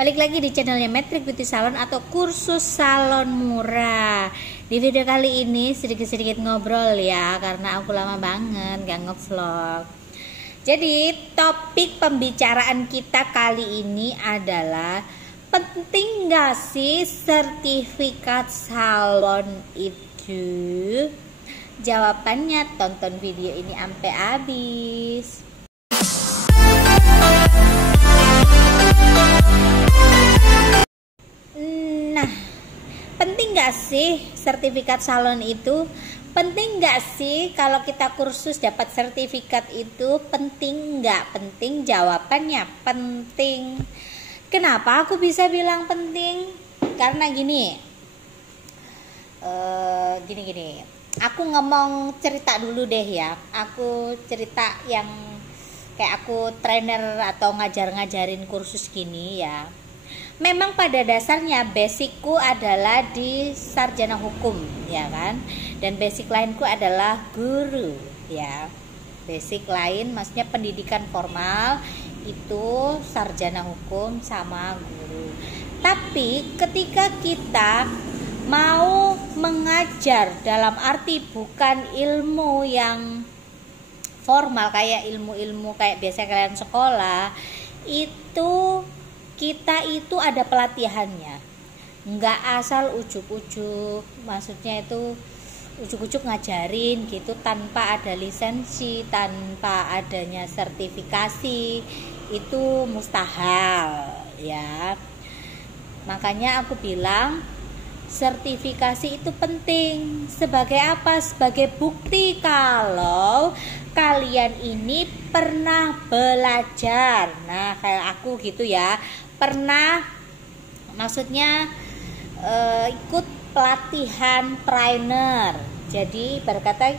Balik lagi di channelnya Metric Beauty Salon atau kursus salon murah. Di video kali ini sedikit-sedikit ngobrol ya, karena aku lama banget gak ngevlog. Jadi topik pembicaraan kita kali ini adalah penting gak sih sertifikat salon itu? Jawabannya tonton video ini sampai habis. Nah, penting gak sih sertifikat salon itu? Penting gak sih kalau kita kursus dapat sertifikat itu? Penting gak? Penting, jawabannya penting. Kenapa aku bisa bilang penting? Karena gini, aku ngomong cerita dulu deh ya. Aku cerita yang kayak aku trainer atau ngajarin kursus gini ya. Memang pada dasarnya basicku adalah di sarjana hukum ya kan, dan basic lainku adalah guru ya. Basic lain maksudnya pendidikan formal itu sarjana hukum sama guru. Tapi ketika kita mau mengajar dalam arti bukan ilmu yang formal kayak ilmu-ilmu kayak biasa kalian sekolah, itu kita itu ada pelatihannya, nggak asal ujuk-ujuk, maksudnya itu ujuk-ujuk ngajarin gitu tanpa ada lisensi, tanpa adanya sertifikasi, itu mustahil ya. Makanya aku bilang sertifikasi itu penting. Sebagai apa? Sebagai bukti kalau kalian ini pernah belajar. Nah, kayak aku gitu ya, pernah, maksudnya ikut pelatihan trainer. Jadi berkata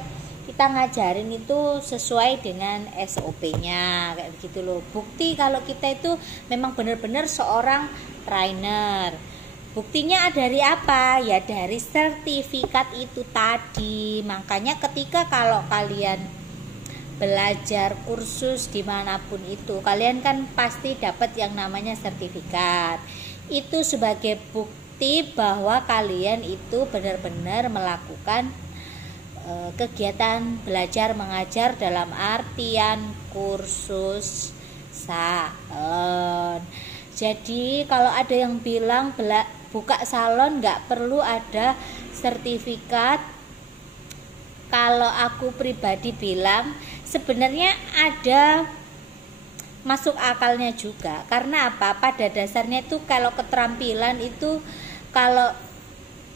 kita ngajarin itu sesuai dengan SOP-nya kayak begitu loh. Bukti kalau kita itu memang benar-benar seorang trainer. Buktinya dari apa? Ya dari sertifikat itu tadi. Makanya ketika kalau kalian belajar kursus dimanapun itu, kalian kan pasti dapat yang namanya sertifikat. Itu sebagai bukti bahwa kalian itu benar-benar melakukan kegiatan belajar mengajar dalam artian kursus salon. Jadi kalau ada yang bilang buka salon nggak perlu ada sertifikat, kalau aku pribadi bilang sebenarnya ada masuk akalnya juga. Karena apa? Pada dasarnya itu kalau keterampilan itu, kalau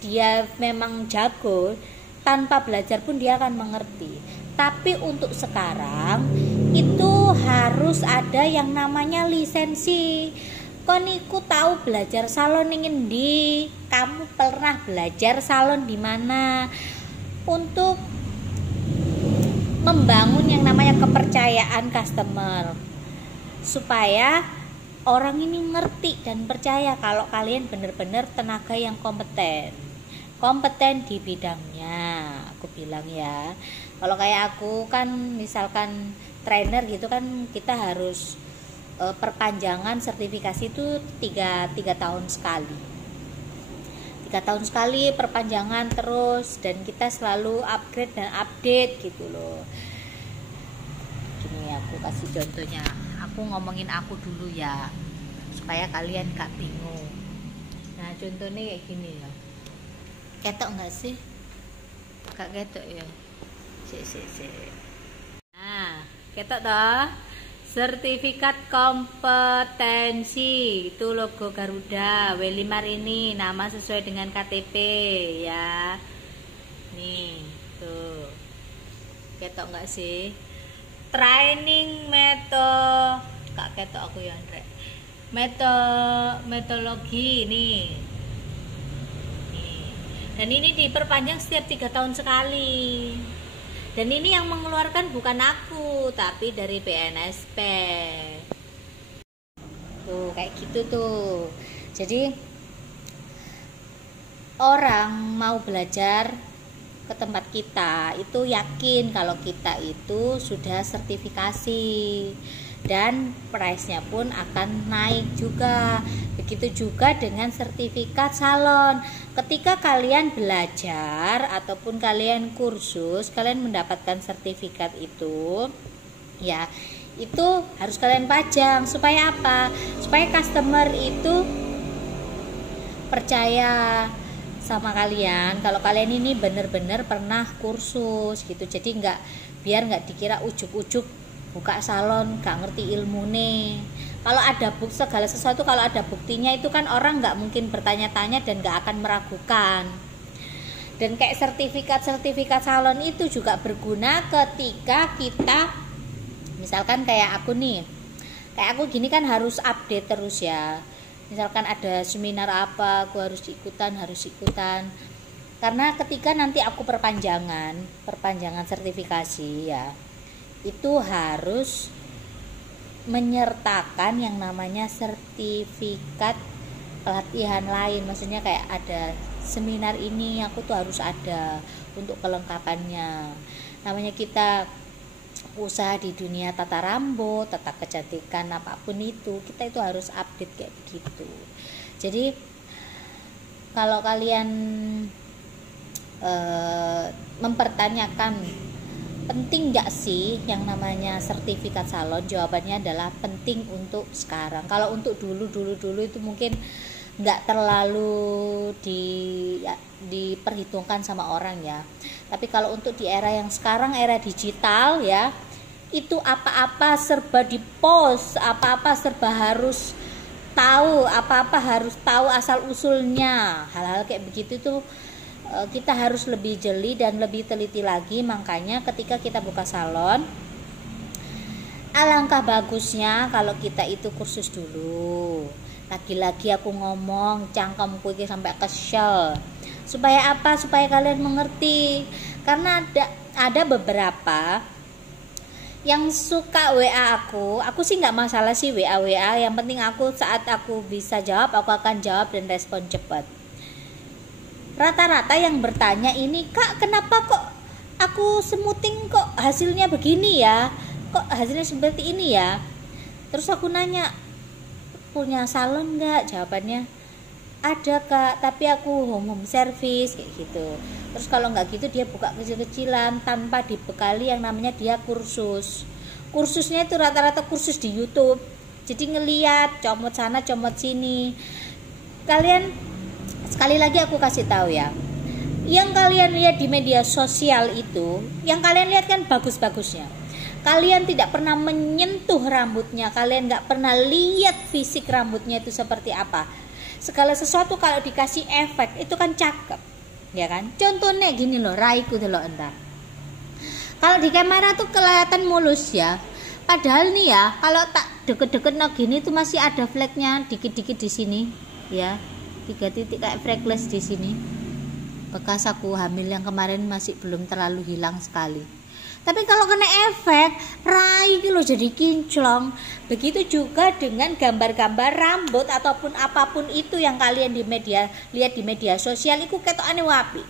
dia memang jago, tanpa belajar pun dia akan mengerti. Tapi untuk sekarang itu harus ada yang namanya lisensi. Koniku tahu belajar salon ingin di, kamu pernah belajar salon di mana? Untuk membangun yang namanya kepercayaan customer, supaya orang ini ngerti dan percaya kalau kalian benar-benar tenaga yang kompeten di bidangnya. Aku bilang ya, kalau kayak aku kan misalkan trainer gitu kan, kita harus perpanjangan sertifikasi itu 3 tahun sekali. 3 tahun sekali perpanjangan terus, dan kita selalu upgrade dan update gitu loh. Gini aku kasih contohnya, aku ngomongin aku dulu ya supaya kalian gak bingung. Nah contohnya kayak gini ya, ketok nggak sih? Gak ketok ya. Nah ketok toh. Sertifikat kompetensi itu logo Garuda W5 ini, nama sesuai dengan KTP ya. Nih tuh, ketok nggak sih? Training kak ketok aku ya Andre. Metodologi nih. Dan ini diperpanjang setiap 3 tahun sekali. Dan ini yang mengeluarkan bukan aku, tapi dari BNSP. Tuh, kayak gitu tuh. Jadi orang mau belajar ke tempat kita itu yakin kalau kita itu sudah sertifikasi. dan price-nya pun akan naik juga. Begitu juga dengan sertifikat salon. Ketika kalian belajar ataupun kalian kursus, kalian mendapatkan sertifikat itu, ya, itu harus kalian pajang. Supaya apa? Supaya customer itu percaya sama kalian kalau kalian ini benar-benar pernah kursus gitu. Jadi biar nggak dikira ujuk-ujuk buka salon gak ngerti ilmu nih. Kalau ada segala sesuatu kalau ada buktinya itu kan orang nggak mungkin bertanya-tanya dan nggak akan meragukan. Dan kayak sertifikat salon itu juga berguna ketika kita, misalkan kayak aku gini kan harus update terus ya. Misalkan ada seminar apa, aku harus ikutan. Karena ketika nanti aku perpanjangan sertifikasi ya, itu harus menyertakan yang namanya sertifikat pelatihan lain. Maksudnya kayak ada seminar ini aku tuh harus ada untuk kelengkapannya. Namanya kita usaha di dunia tata rambut, tata kecantikan, apapun itu, kita itu harus update kayak begitu. Jadi kalau kalian mempertanyakan penting gak sih yang namanya sertifikat salon, jawabannya adalah penting untuk sekarang. Kalau untuk dulu itu mungkin nggak terlalu diperhitungkan sama orang ya. Tapi kalau untuk di era yang sekarang, era digital ya, itu apa-apa serba dipost, apa-apa serba harus tahu, apa-apa harus tahu asal usulnya. Hal-hal kayak begitu tuh kita harus lebih jeli dan lebih teliti lagi. Makanya ketika kita buka salon, alangkah bagusnya kalau kita itu kursus dulu. Lagi-lagi aku ngomong cangkemku ini sampai kesel. Supaya apa? Supaya kalian mengerti. Karena ada beberapa yang suka WA aku sih nggak masalah sih WA, yang penting aku saat aku bisa jawab, aku akan jawab dan respon cepat. Rata-rata yang bertanya ini, Kak, kenapa kok aku smoothing kok hasilnya begini ya, kok hasilnya seperti ini ya. Terus aku nanya, punya salon nggak? Jawabannya, ada Kak, tapi aku home service kayak gitu. Terus kalau nggak gitu dia buka kecil-kecilan tanpa dibekali yang namanya dia kursus. Kursusnya itu rata-rata kursus di YouTube. Jadi ngeliat comot sana comot sini. Kalian, sekali lagi aku kasih tahu ya, yang kalian lihat di media sosial itu, yang kalian lihat kan bagus-bagusnya. Kalian tidak pernah menyentuh rambutnya, kalian nggak pernah lihat fisik rambutnya itu seperti apa. Segala sesuatu kalau dikasih efek itu kan cakep, ya kan? Contohnya gini loh, raiku tuh loh entar. Kalau di kamera tuh kelihatan mulus ya. Padahal nih ya, kalau tak deket-deket no gini tuh masih ada fleknya dikit-dikit di sini, ya. 3 titik kayak freckles di sini. Bekas aku hamil yang kemarin masih belum terlalu hilang sekali. Tapi kalau kena efek, rai gitu loh jadi kinclong. Begitu juga dengan gambar-gambar rambut ataupun apapun itu yang kalian lihat di media sosial itu ketokane wapi.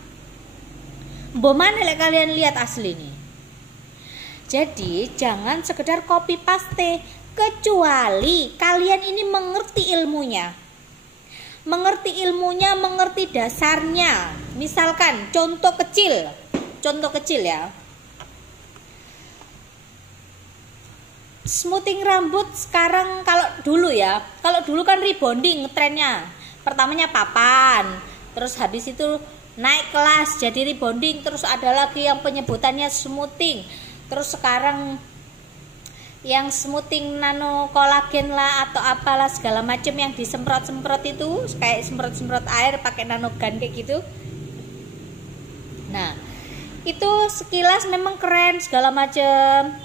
Mbok mana lek kalian lihat asli nih. Jadi jangan sekedar copy paste, kecuali kalian ini mengerti ilmunya. Mengerti dasarnya. Misalkan contoh kecil ya. Smoothing rambut sekarang, kalau dulu kan rebonding trennya. Pertamanya papan, terus habis itu naik kelas jadi rebonding, terus ada lagi yang penyebutannya smoothing. Terus sekarang yang smoothing nano kolagen lah atau apalah segala macam yang disemprot-semprot itu kayak semprot-semprot air pakai nanogan kayak gitu. Nah, itu sekilas memang keren segala macam.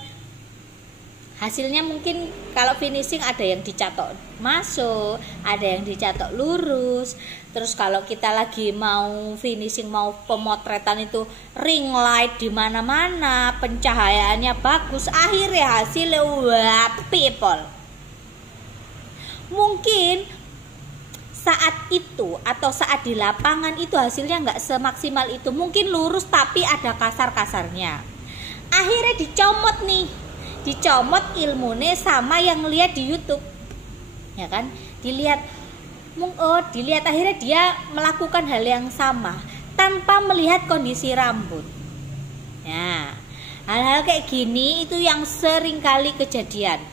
Hasilnya mungkin kalau finishing ada yang dicatok masuk, ada yang dicatok lurus. Terus kalau kita lagi mau finishing, mau pemotretan itu ring light di mana-mana, pencahayaannya bagus, akhirnya hasilnya wah people. Mungkin saat itu atau saat di lapangan itu hasilnya nggak semaksimal itu, mungkin lurus tapi ada kasar-kasarnya. Akhirnya dicomot nih. dicomot ilmune sama yang lihat di YouTube, ya kan? Dilihat akhirnya dia melakukan hal yang sama tanpa melihat kondisi rambut. Nah, hal-hal kayak gini itu yang sering kali kejadian.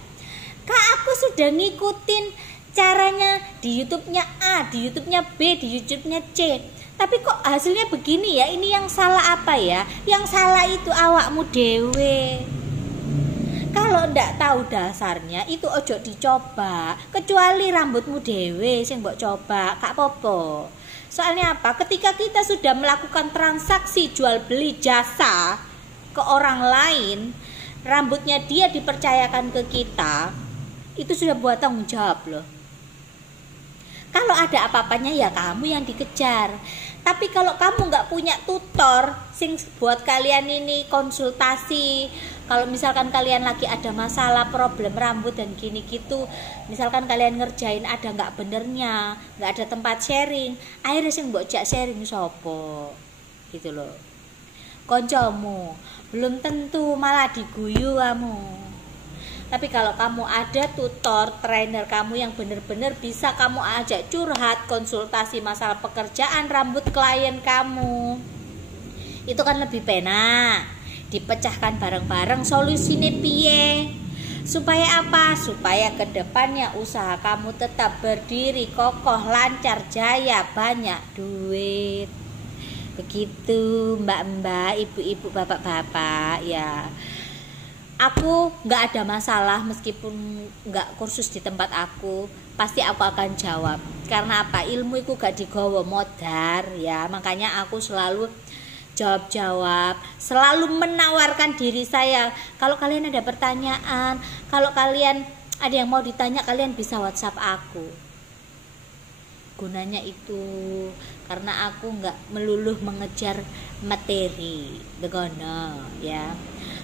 Kak, aku sudah ngikutin caranya di YouTube-nya A, di YouTube-nya B, di YouTube-nya C, tapi kok hasilnya begini ya? Ini yang salah apa ya? Yang salah itu awakmu dewe. Kalau ndak tahu dasarnya itu ojo dicoba, kecuali rambutmu dewe sing mbok coba, kak popo. Soalnya apa? Ketika kita sudah melakukan transaksi jual beli jasa ke orang lain, rambutnya dia dipercayakan ke kita, itu sudah buat tanggung jawab loh. Kalau ada apa-apanya ya kamu yang dikejar. Tapi kalau kamu nggak punya tutor sing buat kalian ini konsultasi, kalau misalkan kalian lagi ada masalah problem rambut dan gini gitu, misalkan kalian ngerjain ada nggak benernya, nggak ada tempat sharing, akhirnya sing mbok jak sharing sopo gitu loh, koncomu, belum tentu malah diguyu kamu. Tapi kalau kamu ada tutor, trainer kamu yang benar-benar bisa kamu ajak curhat, konsultasi masalah pekerjaan rambut klien kamu, itu kan lebih penak. Dipecahkan bareng-bareng solusinya piye. Supaya apa? Supaya kedepannya usaha kamu tetap berdiri kokoh, lancar, jaya, banyak duit. Begitu mbak-mbak, ibu-ibu, bapak-bapak ya. Aku nggak ada masalah meskipun nggak kursus di tempat aku, pasti aku akan jawab. Karena apa? Ilmu itu gak digawa modar ya. Makanya aku selalu jawab-jawab, selalu menawarkan diri saya. Kalau kalian ada pertanyaan, kalau kalian ada yang mau ditanya, kalian bisa WhatsApp aku. Gunanya itu karena aku nggak meluluh mengejar materi, begono ya.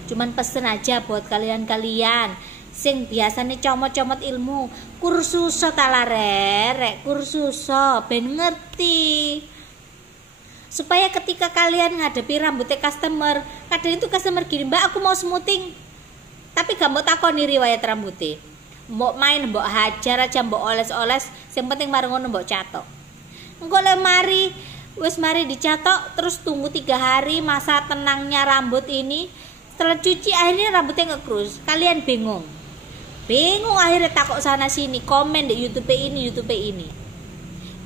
Cuman pesen aja buat kalian-kalian sing biasanya comot-comot ilmu, kursus talarek, kursus ben ngerti. Supaya ketika kalian ngadepi rambutnya customer, kadang itu customer gini, "Mbak, aku mau smoothing." Tapi gak mau takoni riwayat rambutnya. Mbok main, mbok hajar aja, mbok oles-oles, yang penting mari ngono mbok catok. Engko le mari dicatok, terus tunggu 3 hari masa tenangnya rambut ini. Setelah cuci akhirnya rambutnya ngekrus. Kalian bingung akhirnya takut sana sini, komen di YouTube ini.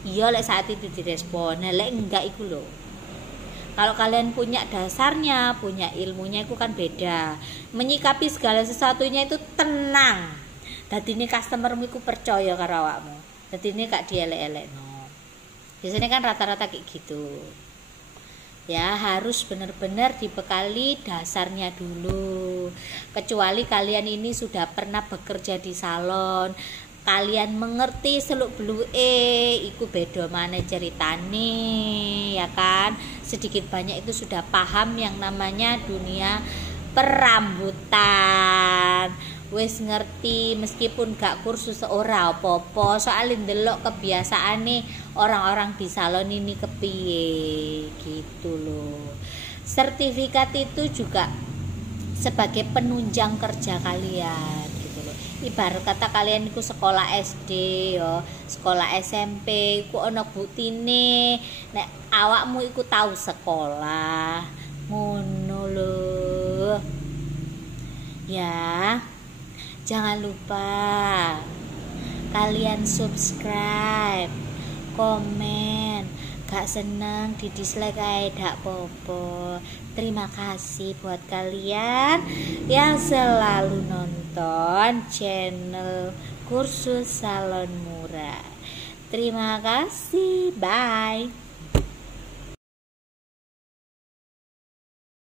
Iya lek saat itu direspon, lek enggak iku lho. Kalau kalian punya dasarnya, punya ilmunya itu kan beda. Menyikapi segala sesuatunya itu tenang. Dadine customermu iku percaya karo awakmu. Dadine gak dielek-elekno. Biasanya kan rata-rata kayak gitu. Ya harus benar-benar dibekali dasarnya dulu. Kecuali kalian ini sudah pernah bekerja di salon, kalian mengerti seluk-beluk iku beda mana ceritane, ya kan? Sedikit banyak itu sudah paham yang namanya dunia perambutan. Wis ngerti meskipun gak kursus ora apa-apa, soalnya ndelok kebiasaane orang-orang di salon ini kepiye gitu loh. Sertifikat itu juga sebagai penunjang kerja kalian gitu loh. Ibarat kata kalian iku sekolah SD yo, sekolah SMP iku ana buktine nek awakmu iku tahu sekolah. Ngono lho. Ya. Jangan lupa kalian subscribe, komen, gak seneng di dislike ae dak popo. Terima kasih buat kalian yang selalu nonton channel Kursus Salon Murah. Terima kasih, bye.